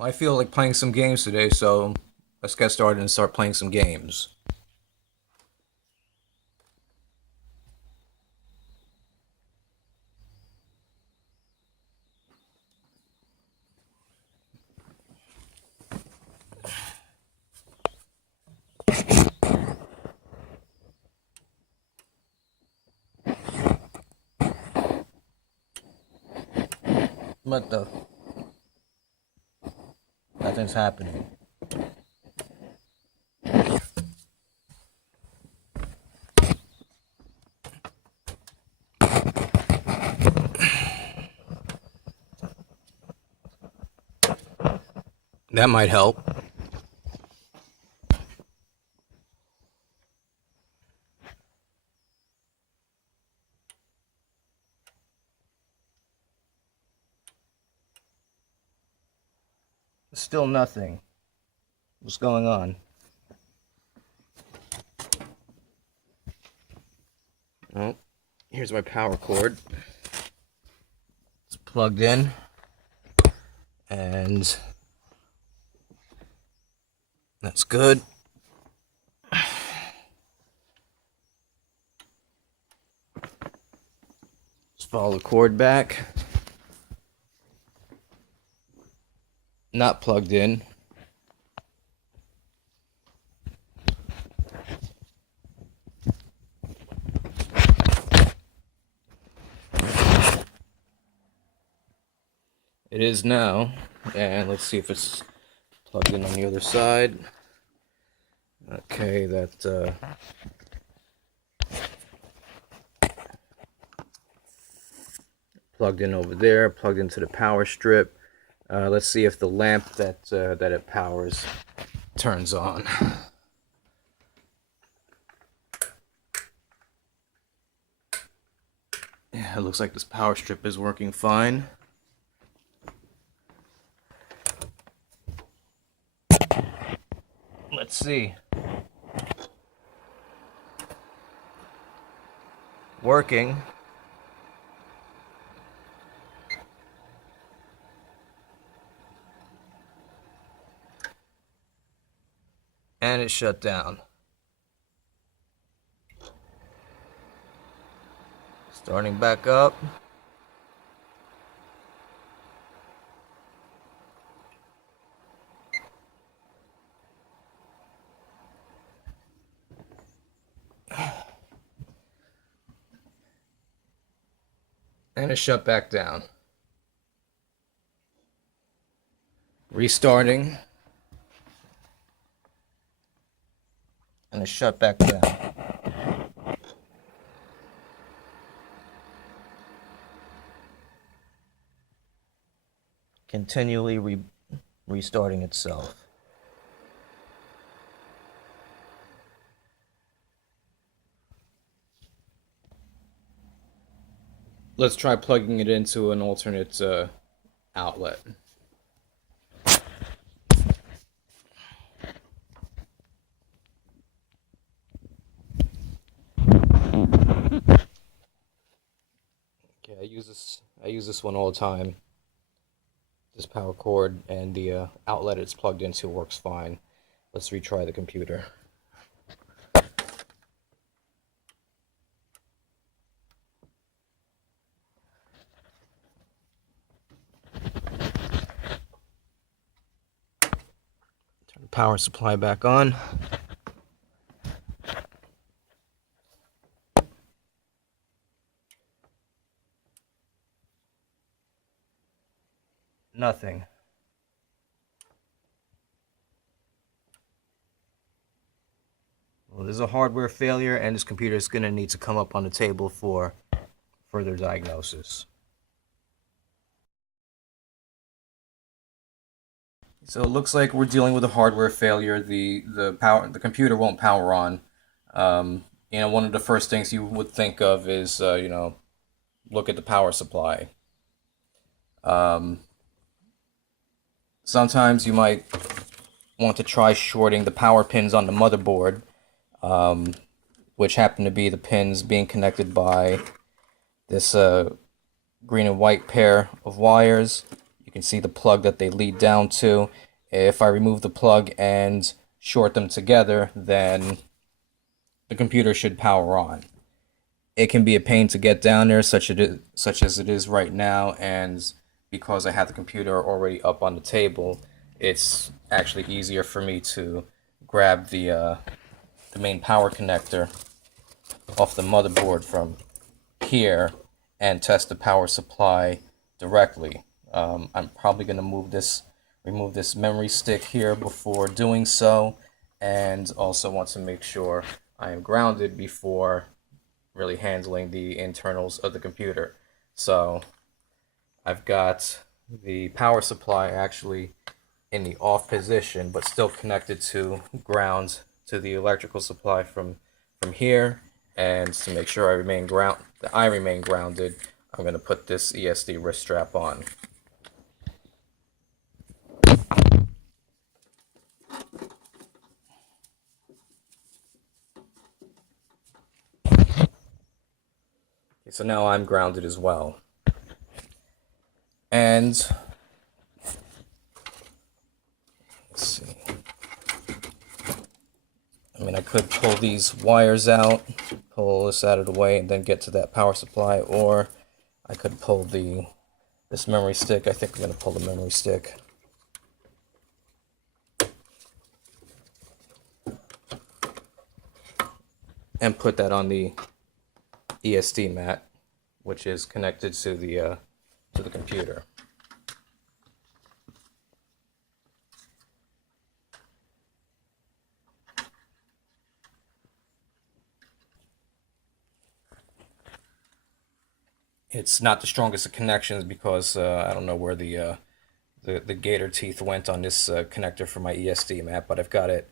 I feel like playing some games today, so let's get started and start playing some games. What the? Nothing's happening. That might help. Still nothing. What's going on? Oh, here's my power cord. It's plugged in, and that's good. Let's follow the cord back. Not plugged in. It is now, and let's see if it's plugged in on the other side. Okay, that plugged in over there, plugged into the power strip. Let's see if the lamp that it powers turns on. Yeah, it looks like this power strip is working fine. Let's see. Working. And it shut down. Starting back up. And it shut back down. Restarting. And it shut back down. Continually restarting itself. Let's try plugging it into an alternate outlet. I use this one all the time. This power cord, and the outlet it's plugged into works fine. Let's retry the computer. Turn the power supply back on. Nothing. Well, there's a hardware failure, and this computer is going to need to come up on the table for further diagnosis. So it looks like we're dealing with a hardware failure. The computer won't power on. One of the first things you would think of is look at the power supply. Sometimes you might want to try shorting the power pins on the motherboard, which happen to be the pins being connected by this green and white pair of wires. You can see the plug that they lead down to. If I remove the plug and short them together, then the computer should power on. It can be a pain to get down there, such as it is right now, and because I have the computer already up on the table, it's actually easier for me to grab the main power connector off the motherboard from here and test the power supply directly. I'm probably going to remove this memory stick here before doing so, and also want to make sure I am grounded before really handling the internals of the computer. So I've got the power supply actually in the off position, but still connected to ground to the electrical supply from here. And to make sure I remain grounded, I'm going to put this ESD wrist strap on. Okay, so now I'm grounded as well. And let's see. I mean, I could pull these wires out, pull this out of the way, and then get to that power supply, or I could pull this memory stick. I think I'm going to pull the memory stick. And put that on the ESD mat, which is connected to the computer. It's not the strongest of connections because I don't know where the gator teeth went on this connector for my ESD mat, but I've got it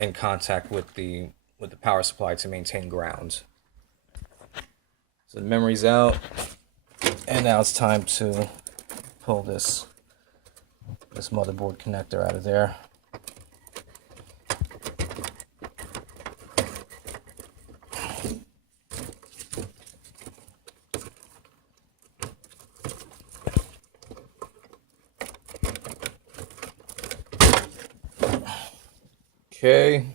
in contact with the power supply to maintain ground. So the memory's out, and now it's time to pull this motherboard connector out of there. Okay.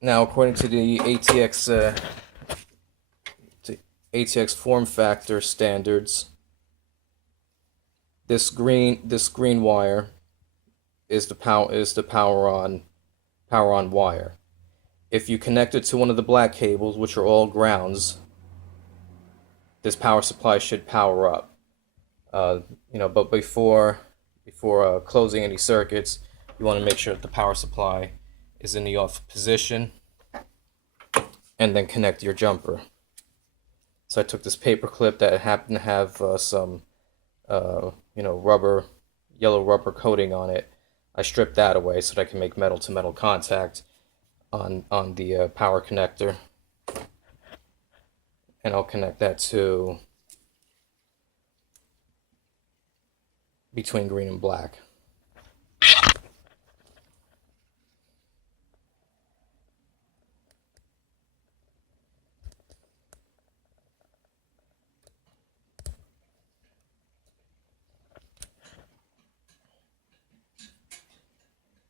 Now, according to the ATX form factor standards, this green wire is the power on wire. If you connect it to one of the black cables, which are all grounds, this power supply should power up. But before closing any circuits, you want to make sure that the power supply is in the off position, and then connect your jumper. So I took this paper clip that happened to have some yellow rubber coating on it. I stripped that away so that I can make metal to metal contact on the power connector, and I'll connect that to between green and black.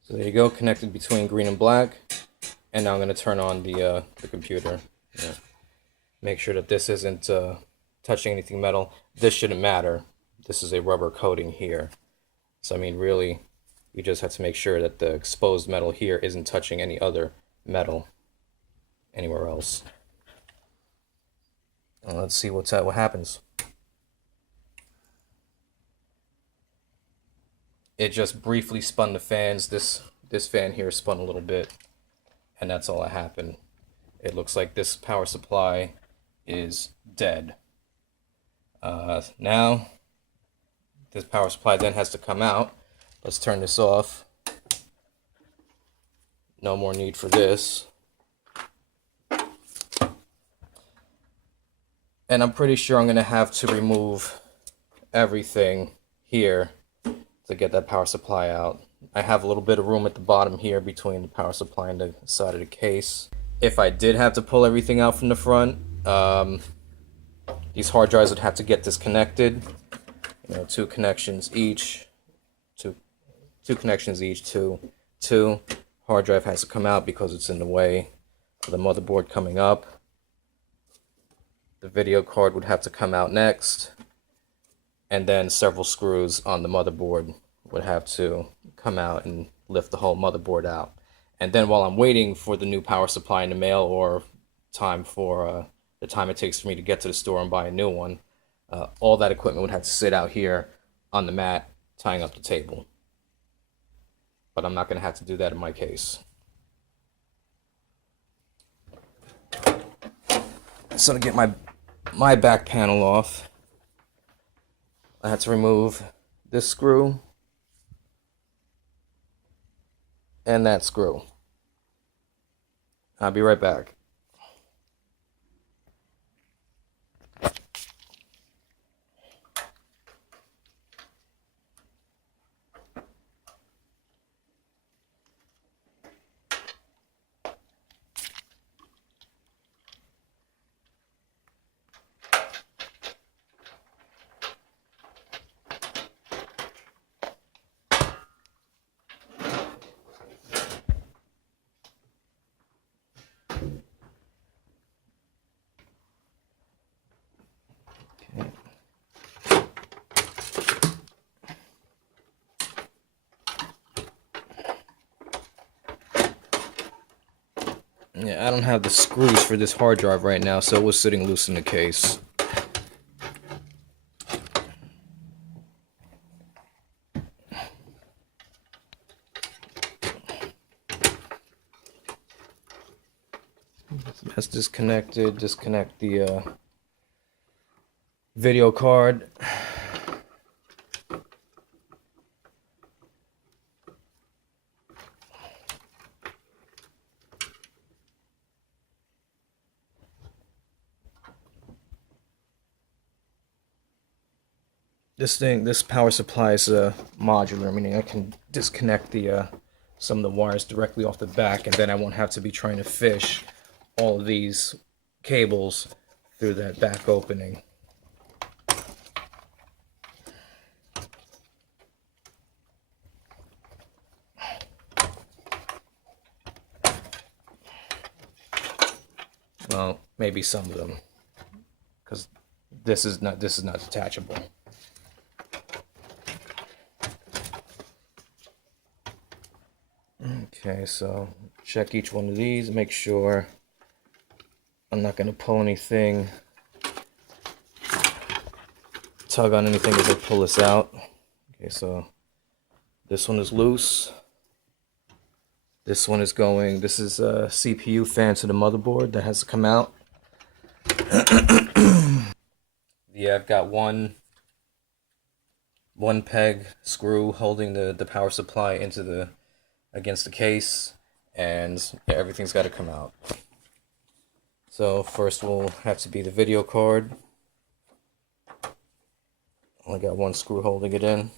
So there you go, connected between green and black. And now I'm going to turn on the computer. Make sure that this isn't touching anything metal. This shouldn't matter. This is a rubber coating here. So I mean, really, you just have to make sure that the exposed metal here isn't touching any other metal anywhere else. And let's see what happens. It just briefly spun the fans. This fan here spun a little bit, and that's all that happened. It looks like this power supply is dead. Now, this power supply then has to come out. Let's turn this off. No more need for this. And I'm pretty sure I'm going to have to remove everything here to get that power supply out. I have a little bit of room at the bottom here between the power supply and the side of the case. If I did have to pull everything out from the front, the these hard drives would have to get disconnected. You know, two connections each. Two connections each. Two. Hard drive has to come out because it's in the way of the motherboard coming up. The video card would have to come out next, and then several screws on the motherboard would have to come out and lift the whole motherboard out. And then while I'm waiting for the new power supply in the mail, or time for the time it takes for me to get to the store and buy a new one, all that equipment would have to sit out here on the mat, tying up the table. But I'm not going to have to do that in my case. So to get my back panel off, I had to remove this screw and that screw. I'll be right back. Yeah, I don't have the screws for this hard drive right now, so it was sitting loose in the case. That's disconnected. Disconnect the video card. This power supply is modular, meaning I can disconnect the some of the wires directly off the back, and then I won't have to be trying to fish all of these cables through that back opening. Well, maybe some of them, because this is not detachable. Okay, so check each one of these, make sure I'm not going to pull anything, tug on anything as I pull this out. Okay, so this one is loose. This one is going, this is a CPU fan to the motherboard that has to come out. Yeah, I've got one peg screw holding the power supply into against the case, and yeah, everything's got to come out. So first will have to be the video card. Only got one screw holding it in.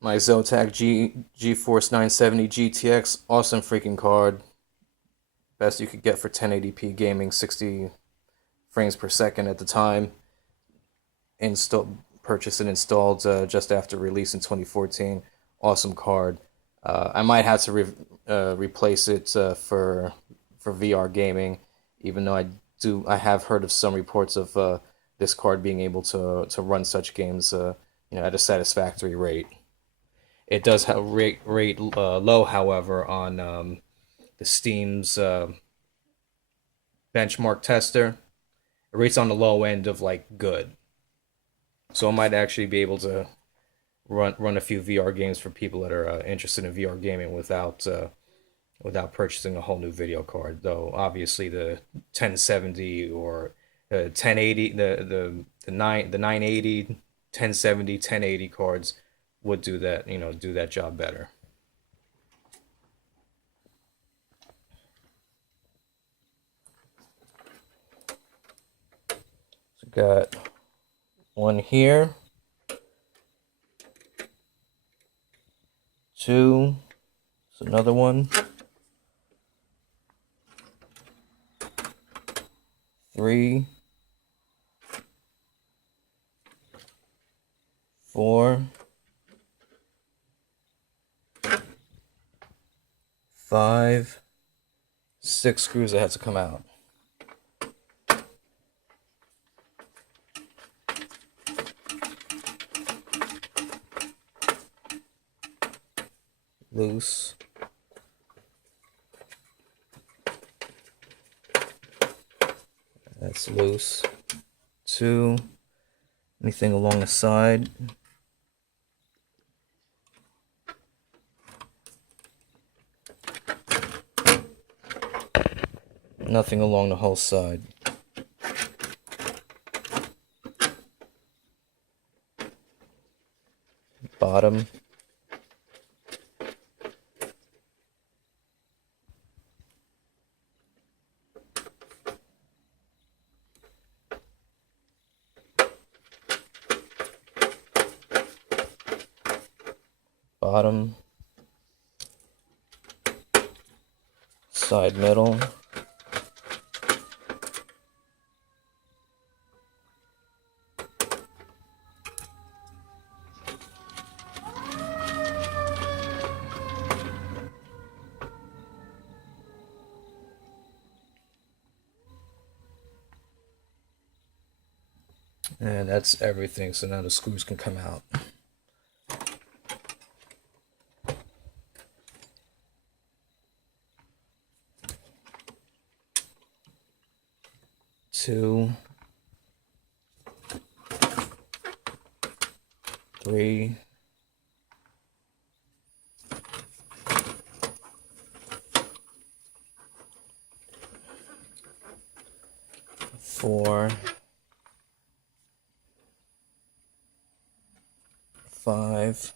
My Zotac GeForce 970 GTX, awesome freaking card. Best you could get for 1080p gaming, 60 frames per second at the time. Purchased and installed just after release in 2014. Awesome card. I might have to replace it for VR gaming, even though I have heard of some reports of this card being able to run such games at a satisfactory rate. It does have rate low, however, on the Steam's benchmark tester. It rates on the low end of like good. So I might actually be able to run a few VR games for people that are interested in VR gaming without purchasing a whole new video card. Though obviously the 1070 or 1080, the 980, 1070, 1080 cards would do that, do that job better. got one here, two, there's another one, three, 4, 5, 6 screws that have to come out. Loose. That's loose. 2. Anything along the side. Nothing along the whole side. Bottom. Bottom. Side middle. And that's everything, so now the screws can come out. Two, 3, 4, 5,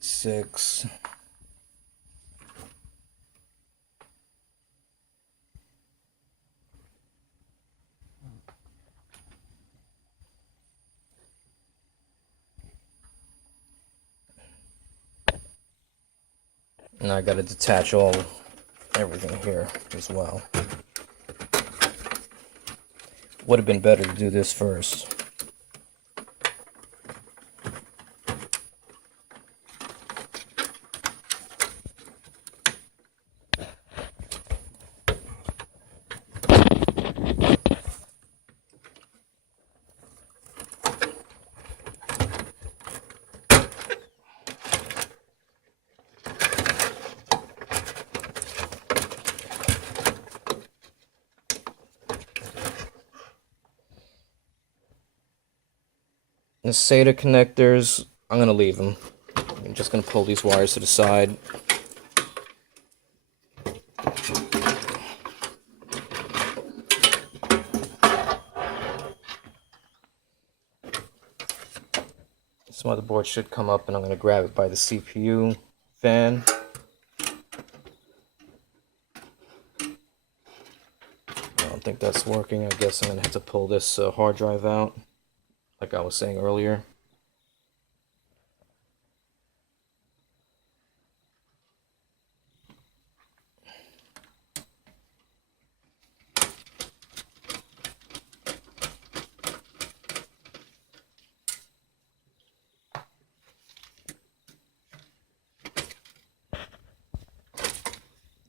6, 'and I gotta detach everything here as well. Would have been better to do this first. The SATA connectors, I'm going to leave them. I'm just going to pull these wires to the side. This motherboard should come up, and I'm going to grab it by the CPU fan. I don't think that's working. I guess I'm going to have to pull this hard drive out, like I was saying earlier.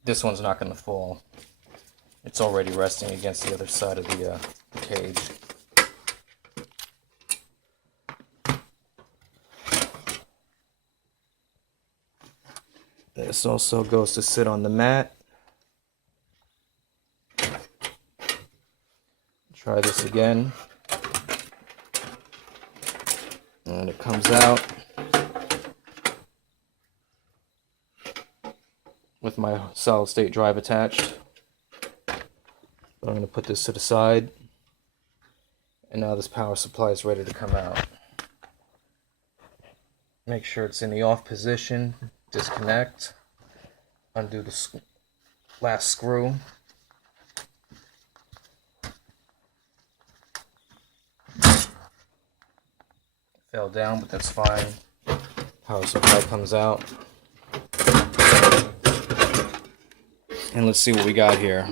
This one's not going to fall. It's already resting against the other side of the cage. This also goes to sit on the mat. Try this again. And it comes out with my solid state drive attached. But I'm going to put this to the side. And now this power supply is ready to come out. Make sure it's in the off position. Disconnect. Undo the last screw. Fell down, but that's fine. Power supply comes out. And let's see what we got here.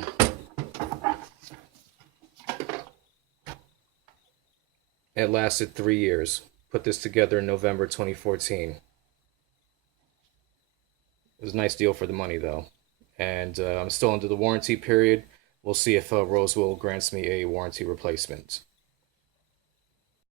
It lasted 3 years. Put this together in November 2014. It was a nice deal for the money, though. And I'm still under the warranty period. We'll see if Rosewell grants me a warranty replacement.